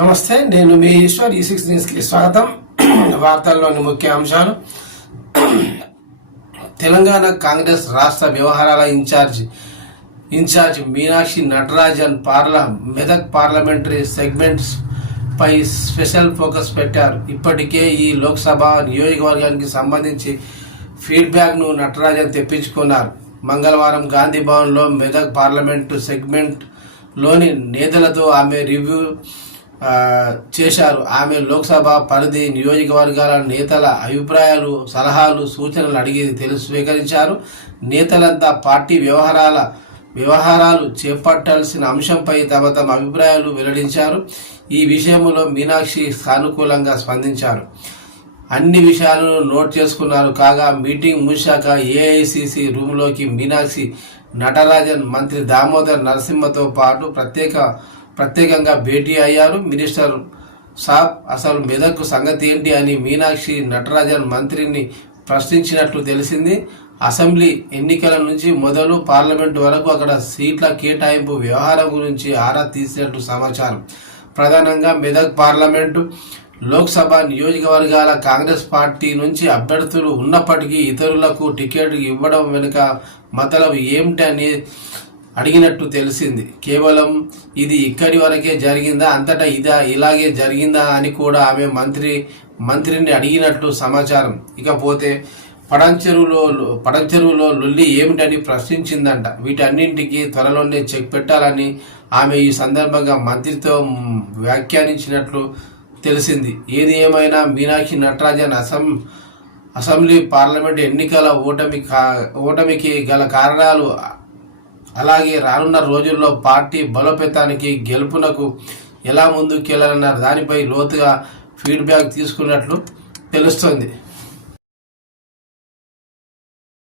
నమస్తే నేను మీ ఈశ్వర్ ఈ సిక్స్ న్యూస్కి స్వాగతం. వార్తల్లోని ముఖ్య అంశాలు. తెలంగాణ కాంగ్రెస్ రాష్ట్ర వ్యవహారాల in charge in charge Meenakshi Natarajan పార్ల Medak parliamentary segments పై స్పెషల్ ఫోకస్ పెట్టారు. ఇప్పటికే ఈ లోక్సభ నియోజకవర్గానికి సంబంధించి ఫీడ్బ్యాక్ను నటరాజన్ తెప్పించుకున్నారు. మంగళవారం గాంధీ భవన్లో మెదక్ పార్లమెంటు సెగ్మెంట్లోని నేతలతో ఆమె రివ్యూ చేశారు. ఆమె లోక్సభ పరిధి నియోజకవర్గాల నేతల అభిప్రాయాలు సలహాలు సూచనలు అడిగి తెలుసు స్వీకరించారు. నేతలంతా పార్టీ వ్యవహారాల వ్యవహారాలు చేపట్టాల్సిన అంశంపై తమ తమ అభిప్రాయాలు వెల్లడించారు. ఈ విషయంలో మీనాక్షి సానుకూలంగా స్పందించారు. అన్ని విషయాలను నోట్ చేసుకున్నారు. కాగా మీటింగ్ ముగిశాక ఏఐసిసి రూమ్లోకి మీనాక్షి నటరాజన్ మంత్రి దామోదర్ నరసింహతో పాటు ప్రత్యేక ప్రత్యేకంగా భేటీ అయ్యారు. మినిస్టర్ సాబ్ అసలు మెదక్ సంగతి ఏంటి అని మీనాక్షి నటరాజన్ మంత్రిని ప్రశ్నించినట్లు తెలిసింది. అసెంబ్లీ ఎన్నికల నుంచి మొదలు పార్లమెంటు వరకు అక్కడ సీట్ల కేటాయింపు వ్యవహారం గురించి ఆరా తీసినట్లు సమాచారం. ప్రధానంగా మెదక్ పార్లమెంటు లోక్సభ నియోజకవర్గాల కాంగ్రెస్ పార్టీ నుంచి అభ్యర్థులు ఉన్నప్పటికీ ఇతరులకు టికెట్ ఇవ్వడం వెనుక మతలబు ఏమిటని అడిగినట్టు తెలిసింది. కేవలం ఇది ఇక్కడి వరకే జరిగిందా అంతటా ఇదా ఇలాగే జరిగిందా అని కూడా ఆమె మంత్రి మంత్రిని అడిగినట్లు సమాచారం. ఇకపోతే పడంచెరువులో పడంచెరువులో లొల్లి ఏమిటని ప్రశ్నించిందంట. వీటన్నింటికి త్వరలోనే చెక్ పెట్టాలని ఆమె ఈ సందర్భంగా మంత్రితో వ్యాఖ్యానించినట్లు తెలిసింది. ఏది ఏమైనా మీనాక్షి నటరాజన్ అసం అసెంబ్లీ పార్లమెంట్ ఎన్నికల ఓటమి కా ఓటమికి గల కారణాలు అలాగే రానున్న రోజుల్లో పార్టీ బలోపేతానికి గెలుపునకు ఎలా ముందుకెళ్ళాలన్నారు దానిపై లోతుగా ఫీడ్బ్యాక్ తీసుకున్నట్లు తెలుస్తోంది.